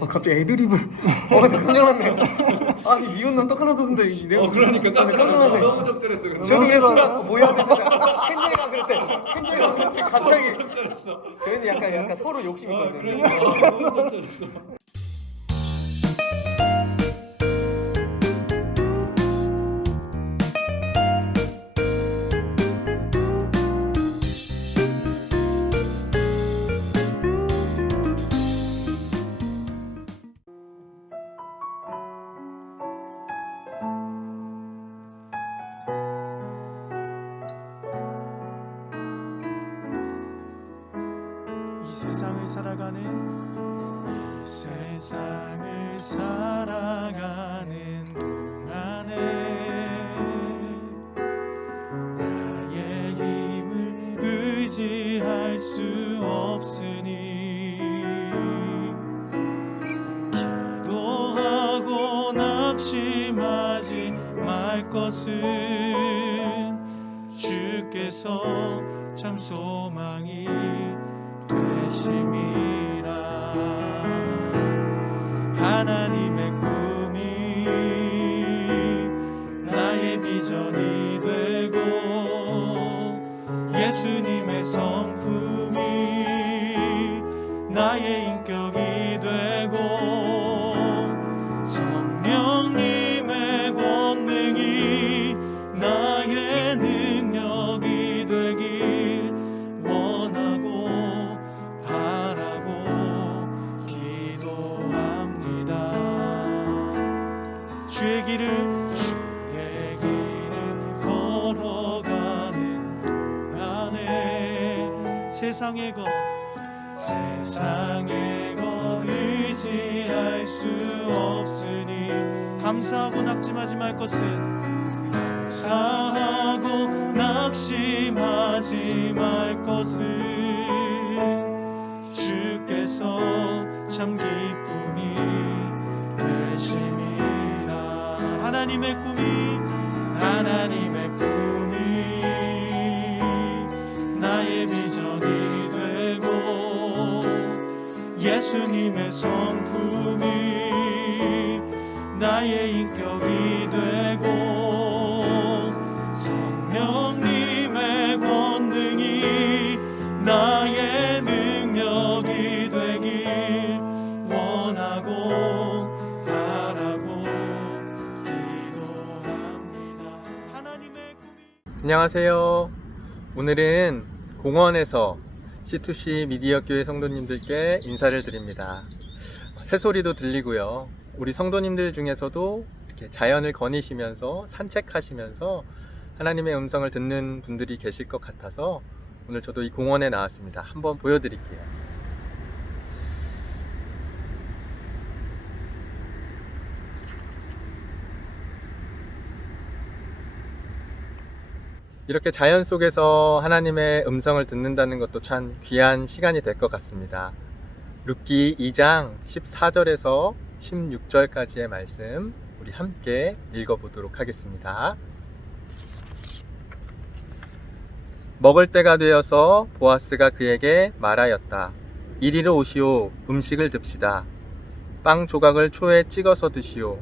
갑자기 애드립을 큰일 났네요. 아니 미운 놈 떡 하나 뒀는데 이 내용 그러니까 깜짝 깜짝 놀랐네. 놀랐네. 너무 적절했어. 그럼. 저도 그래 순간 뭐 해야 되지? 헨젤이가 그랬대 갑자기 저희는 약간 서로 욕심 있거든요. 그러니까 너무 적절했어. 이 세상을 살아가는 동안에 나의 힘을 의지할 수 없으니 기도하고 낙심하지 말 것은 주께서 참 소망이 되심이라. 하나님의 꿈이 나의 비전이 되고 예수님의 성품이 나의 인격이 되고 성령님의 권능이 나의 능력이 되길 원하고 바라고 기도합니다. 주의 길을 걸어가는 동안에 세상의 것 의지할 수 없으니 감사하고 낙심하지 말 것은 감사하고 낙심하지 말 것은 주께서 참 기쁨이 되심이라. 하나님의 꿈이 나의 비전이 되고 예수님의 성품이 나의 인격이 되고 성령님의 권능이 나의 능력이 되길 원하고 바라고 기도합니다. 하나님의 꿈이. 안녕하세요. 오늘은 공원에서 C2C 미디어 교회 성도님들께 인사를 드립니다. 새소리도 들리고요. 우리 성도님들 중에서도 이렇게 자연을 거니시면서 산책하시면서 하나님의 음성을 듣는 분들이 계실 것 같아서 오늘 저도 이 공원에 나왔습니다. 한번 보여드릴게요. 이렇게 자연 속에서 하나님의 음성을 듣는다는 것도 참 귀한 시간이 될 것 같습니다. 룻기 2장 14절에서 16절까지의 말씀 우리 함께 읽어보도록 하겠습니다. 먹을 때가 되어서 보아스가 그에게 말하였다. 이리로 오시오. 음식을 듭시다. 빵 조각을 초에 찍어서 드시오.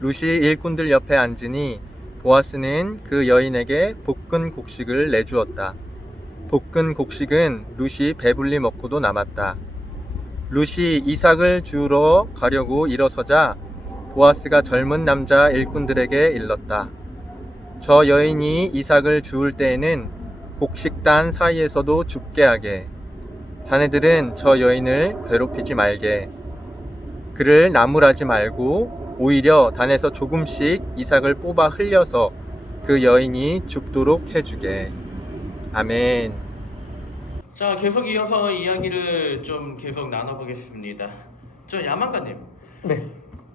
룻이 일꾼들 옆에 앉으니 보아스는 그 여인에게 볶은 곡식을 내주었다. 볶은 곡식은 룻이 배불리 먹고도 남았다. 룻이 이삭을 주우러 가려고 일어서자 보아스가 젊은 남자 일꾼들에게 일렀다. 저 여인이 이삭을 주울 때에는 곡식단 사이에서도 죽게 하게. 자네들은 저 여인을 괴롭히지 말게. 그를 나무라지 말고 오히려 단에서 조금씩 이삭을 뽑아 흘려서 그 여인이 죽도록 해주게. 아멘. 자, 계속 이어서 이야기를 좀 계속 나눠보겠습니다. 저 야만가님, 네.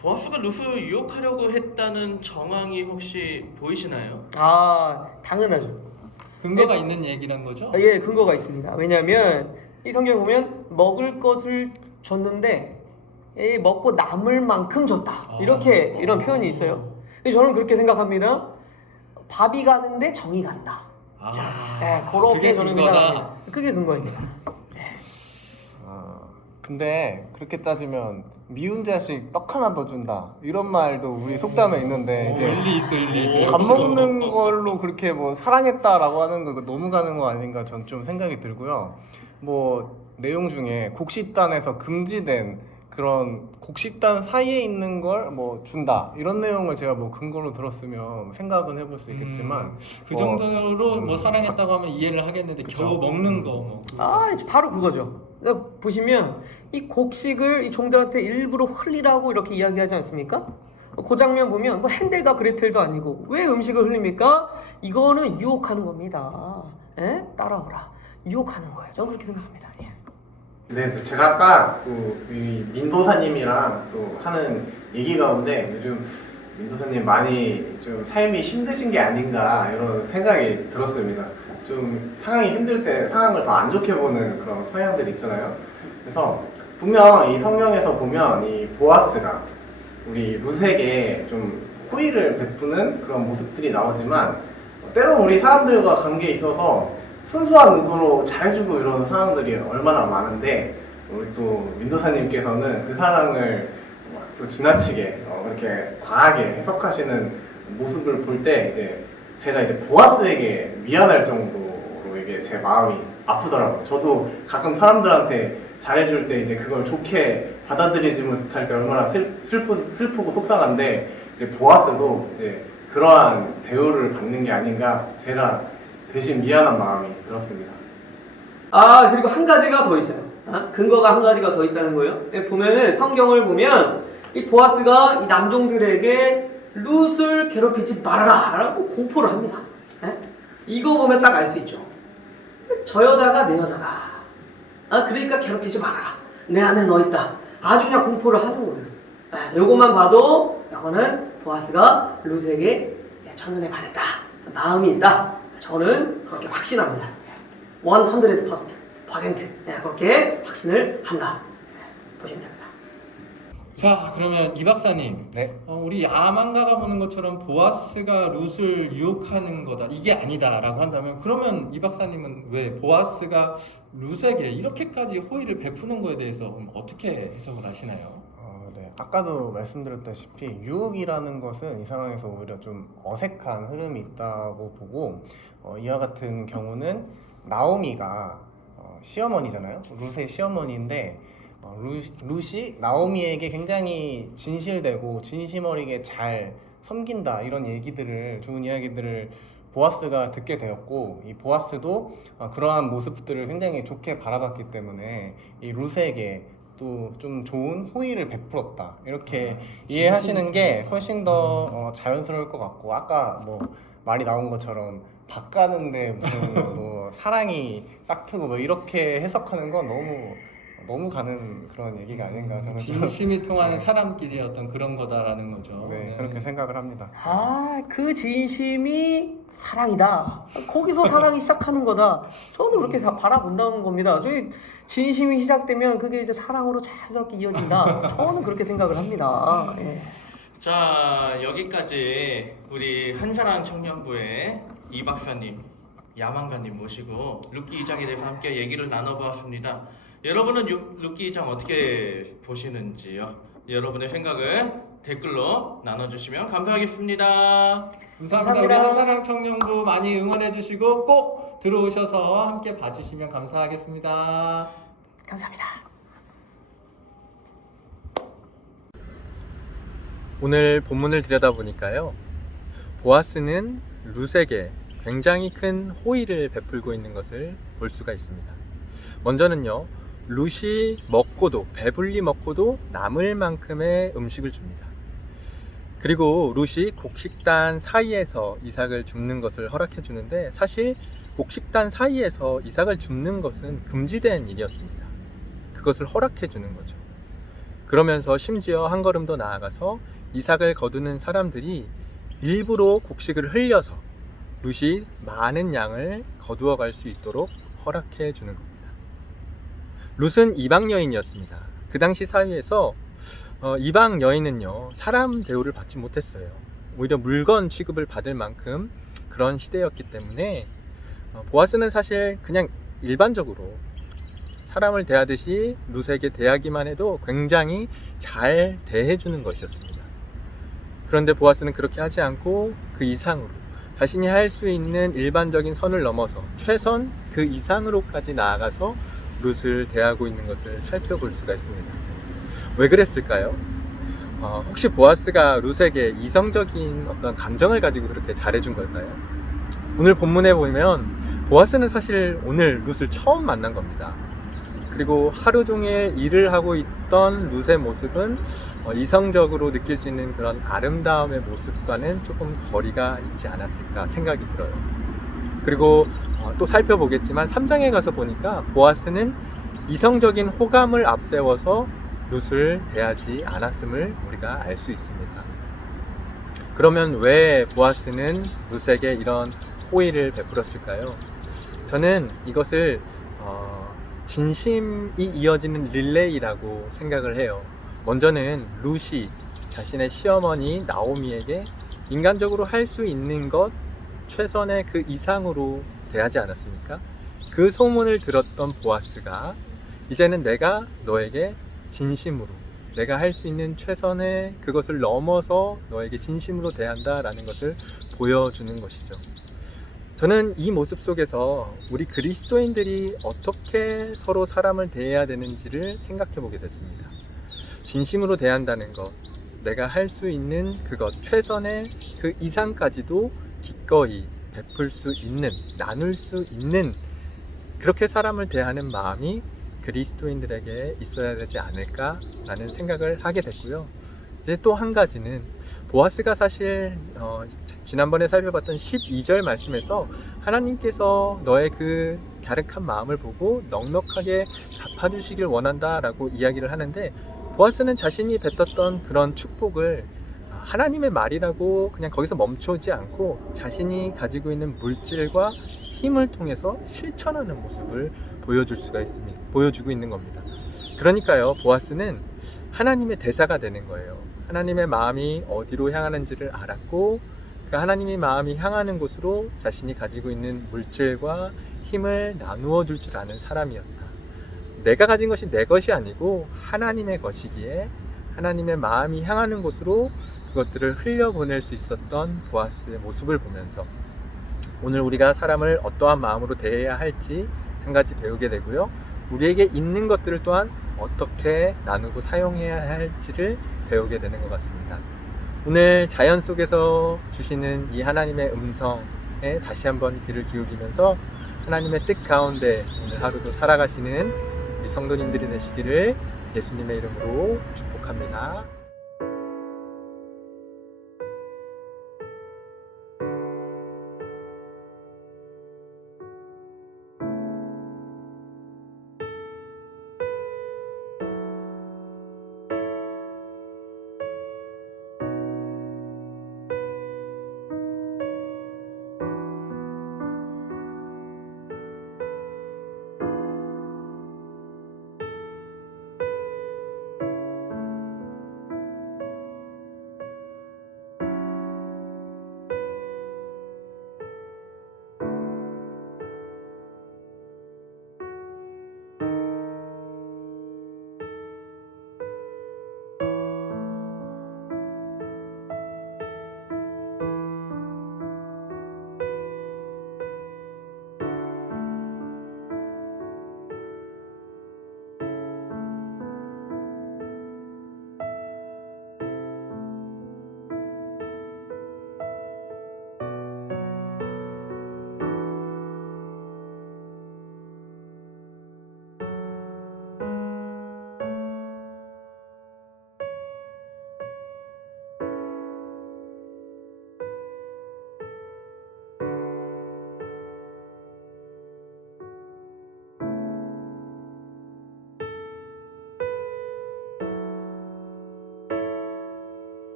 보아스가 룻을 유혹하려고 했다는 정황이 혹시 보이시나요? 당연하죠. 근거가 있는 얘기란 거죠? 예, 근거가 있습니다. 왜냐하면 이 성경에 보면 먹을 것을 줬는데 먹고 남을 만큼 줬다. 이런 표현이 있어요. 그래서 저는 그렇게 생각합니다. 밥이 가는데 정이 간다. 그렇게 그게 저는 근거다. 생각합니다. 그게 근거입니다. 근데 그렇게 따지면 미운 자식 떡 하나 더 준다 이런 말도 우리 속담에 있는데 이제 일리 있어, 일리 있어. 밥 먹는 걸로 그렇게 뭐 사랑했다라고 하는 거 이거 너무 가는 거 아닌가 전 좀 생각이 들고요. 뭐 내용 중에 곡식단에서 금지된 그런 곡식단 사이에 있는 걸 뭐 준다 이런 내용을 제가 뭐 근거로 들었으면 생각은 해볼 수 있겠지만 그 뭐, 정도로 뭐 사랑했다고 하면 이해를 하겠는데 그쵸. 겨우 먹는 거 뭐. 바로 그거죠. 보시면 이 곡식을 이 종들한테 일부러 흘리라고 이렇게 이야기하지 않습니까? 그 장면 보면 뭐 핸델과 그레텔도 아니고 왜 음식을 흘립니까? 이거는 유혹하는 겁니다. 에? 따라오라. 유혹하는 거예요. 저는 그렇게 생각합니다. 예. 네, 제가 아까 이 민도사님이랑 또 하는 얘기 가운데 요즘 민도사님 많이 좀 삶이 힘드신 게 아닌가 이런 생각이 들었습니다. 좀 상황이 힘들 때 상황을 더 안 좋게 보는 그런 성향들이 있잖아요. 그래서 분명 이 성경에서 보면 이 보아스가 우리 룻에게 좀 호의를 베푸는 그런 모습들이 나오지만 때론 우리 사람들과 관계에 있어서 순수한 의도로 잘해주고 이런 상황들이 얼마나 많은데 우리 또 민도사님께서는 그 상황을 또 지나치게 이렇게 과하게 해석하시는 모습을 볼 때 이제 제가 이제 보아스에게 미안할 정도로 이게 제 마음이 아프더라고요. 저도 가끔 사람들한테 잘해줄 때 이제 그걸 좋게 받아들이지 못할 때 얼마나 슬프고 속상한데 이제 보아스도 이제 그러한 대우를 받는 게 아닌가 제가 대신 미안한 마음이 들었습니다. 그리고 한 가지가 더 있어요. 근거가 한 가지가 더 있다는 거예요. 보면은 성경을 보면 이 보아스가 이 남종들에게 룻을 괴롭히지 말아라 라고 공포를 합니다. 이거 보면 딱 알 수 있죠. 저 여자가 내 여자다. 그러니까 괴롭히지 말아라. 내 안에 너 있다. 아주 그냥 공포를 하는 거예요. 요것만 봐도 이거는 보아스가 룻에게 첫눈에 반했다. 마음이 있다. 저는 그렇게 확신합니다. 100% 그렇게 확신을 한다. 보시면 됩니다. 자, 그러면 이 박사님, 네. 우리 야망가가 보는 것처럼 보아스가 룻을 유혹하는 거다, 이게 아니다라고 한다면 그러면 이 박사님은 왜 보아스가 룻에게 이렇게까지 호의를 베푸는 거에 대해서 어떻게 해석을 하시나요? 네. 아까도 말씀드렸다시피 유혹이라는 것은 이 상황에서 오히려 좀 어색한 흐름이 있다고 보고 이와 같은 경우는 나오미가 시어머니잖아요. 룻의 시어머니인데 룻이 나오미에게 굉장히 진실되고 진심 어리게 잘 섬긴다 이런 얘기들을 좋은 이야기들을 보아스가 듣게 되었고 이 보아스도 그러한 모습들을 굉장히 좋게 바라봤기 때문에 이 룻에게 또 좀 좋은 호의를 베풀었다 이렇게 이해하시는 게 훨씬 더 자연스러울 것 같고 아까 뭐 말이 나온 것처럼 밥 가는데 무슨 뭐 사랑이 싹트고 뭐 이렇게 해석하는 건 너무 가는 그런 얘기가 아닌가 저는 진심이 통하는 네. 사람끼리 어떤 그런 거다라는 거죠. 네, 그렇게 생각을 합니다. 그 진심이 사랑이다. 거기서 사랑이 시작하는 거다. 저는 그렇게 바라본다는 겁니다. 저희 진심이 시작되면 그게 이제 사랑으로 자연스럽게 이어진다. 저는 그렇게 생각을 합니다. 예. 자, 여기까지 우리 한사랑 청년부의 이 박사님, 야망가님 모시고 룻기 2장에 대해서 함께 얘기를 나눠보았습니다. 여러분은 룻기 2장 어떻게 보시는지요? 여러분의 생각을 댓글로 나눠주시면 감사하겠습니다. 감사합니다. 우리 한사랑 청년부 많이 응원해 주시고 꼭 들어오셔서 함께 봐주시면 감사하겠습니다. 감사합니다. 오늘 본문을 들여다보니까요 보아스는 룻에게 굉장히 큰 호의를 베풀고 있는 것을 볼 수가 있습니다. 먼저는요 룻이 먹고도 배불리 먹고도 남을 만큼의 음식을 줍니다. 그리고 룻이 곡식단 사이에서 이삭을 줍는 것을 허락해 주는데 사실 곡식단 사이에서 이삭을 줍는 것은 금지된 일이었습니다. 그것을 허락해 주는 거죠. 그러면서 심지어 한 걸음 더 나아가서 이삭을 거두는 사람들이 일부러 곡식을 흘려서 룻이 많은 양을 거두어 갈 수 있도록 허락해 주는 겁니다. 룻은 이방 여인이었습니다. 그 당시 사회에서 이방 여인은요 사람 대우를 받지 못했어요. 오히려 물건 취급을 받을 만큼 그런 시대였기 때문에 보아스는 사실 그냥 일반적으로 사람을 대하듯이 룻에게 대하기만 해도 굉장히 잘 대해주는 것이었습니다. 그런데 보아스는 그렇게 하지 않고 그 이상으로 자신이 할 수 있는 일반적인 선을 넘어서 최선 그 이상으로까지 나아가서 룻을 대하고 있는 것을 살펴볼 수가 있습니다. 왜 그랬을까요? 혹시 보아스가 룻에게 이성적인 어떤 감정을 가지고 그렇게 잘해준 걸까요? 오늘 본문에 보면 보아스는 사실 오늘 룻을 처음 만난 겁니다. 그리고 하루 종일 일을 하고 있던 룻의 모습은 이성적으로 느낄 수 있는 그런 아름다움의 모습과는 조금 거리가 있지 않았을까 생각이 들어요. 그리고 또 살펴보겠지만 3장에 가서 보니까 보아스는 이성적인 호감을 앞세워서 룻을 대하지 않았음을 우리가 알 수 있습니다. 그러면 왜 보아스는 룻에게 이런 호의를 베풀었을까요? 저는 이것을 진심이 이어지는 릴레이라고 생각을 해요. 먼저는 룻이 자신의 시어머니 나오미에게 인간적으로 할 수 있는 것 최선의 그 이상으로 대하지 않았습니까? 그 소문을 들었던 보아스가 이제는 내가 너에게 진심으로 내가 할 수 있는 최선의 그것을 넘어서 너에게 진심으로 대한다라는 것을 보여주는 것이죠. 저는 이 모습 속에서 우리 그리스도인들이 어떻게 서로 사람을 대해야 되는지를 생각해 보게 됐습니다. 진심으로 대한다는 것, 내가 할 수 있는 그것, 최선의 그 이상까지도 기꺼이 베풀 수 있는, 나눌 수 있는 그렇게 사람을 대하는 마음이 그리스도인들에게 있어야 되지 않을까라는 생각을 하게 됐고요. 이제 또 한 가지는 보아스가 사실 지난번에 살펴봤던 12절 말씀에서 하나님께서 너의 그 갸륵한 마음을 보고 넉넉하게 갚아주시길 원한다라고 이야기를 하는데 보아스는 자신이 뱉었던 그런 축복을 하나님의 말이라고 그냥 거기서 멈추지 않고 자신이 가지고 있는 물질과 힘을 통해서 실천하는 모습을 보여주고 있는 겁니다. 그러니까요, 보아스는 하나님의 대사가 되는 거예요. 하나님의 마음이 어디로 향하는지를 알았고 그 하나님의 마음이 향하는 곳으로 자신이 가지고 있는 물질과 힘을 나누어 줄 줄 아는 사람이었다. 내가 가진 것이 내 것이 아니고 하나님의 것이기에 하나님의 마음이 향하는 곳으로 그것들을 흘려보낼 수 있었던 보아스의 모습을 보면서 오늘 우리가 사람을 어떠한 마음으로 대해야 할지 한 가지 배우게 되고요. 우리에게 있는 것들을 또한 어떻게 나누고 사용해야 할지를 배우게 되는 것 같습니다. 오늘 자연 속에서 주시는 이 하나님의 음성에 다시 한번 귀를 기울이면서 하나님의 뜻 가운데 오늘 하루도 살아가시는 우리 성도님들이 되시기를 예수님의 이름으로 축복합니다.